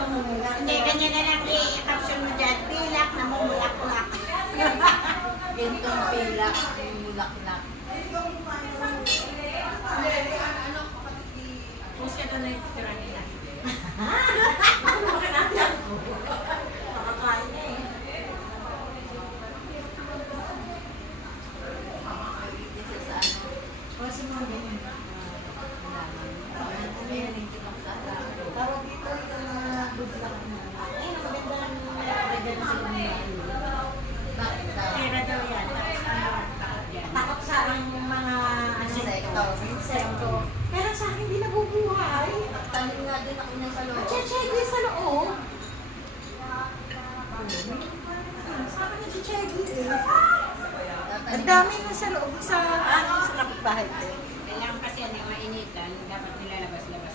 Hindi, ganyan na lang i-caption mo dyan. Pilak na mumulak-ulak. Gintong pilak, mulak-lak. Kung siya doon na yung tira nila. Nakakain na eh. Dito sa ano. O, si mga ganyan. Ano yan, hindi magsala. Tawag dito ito na good luck na. Ay, maganda lang nagaganda na sila niya. Bakit daw? Pera daw yan. Tapos ano, takot sa ang mga Insekto. insekto. Pero sa akin, hindi nabubuhay. Tanim nga din ako niya sa loob. Chechegi sa loob. Sa akin nag-chechegi eh. Ang dami na sa loob sa ano sa kapitbahay ko. Kailangan kasi ano, mainitan, dapat nilalabas-labas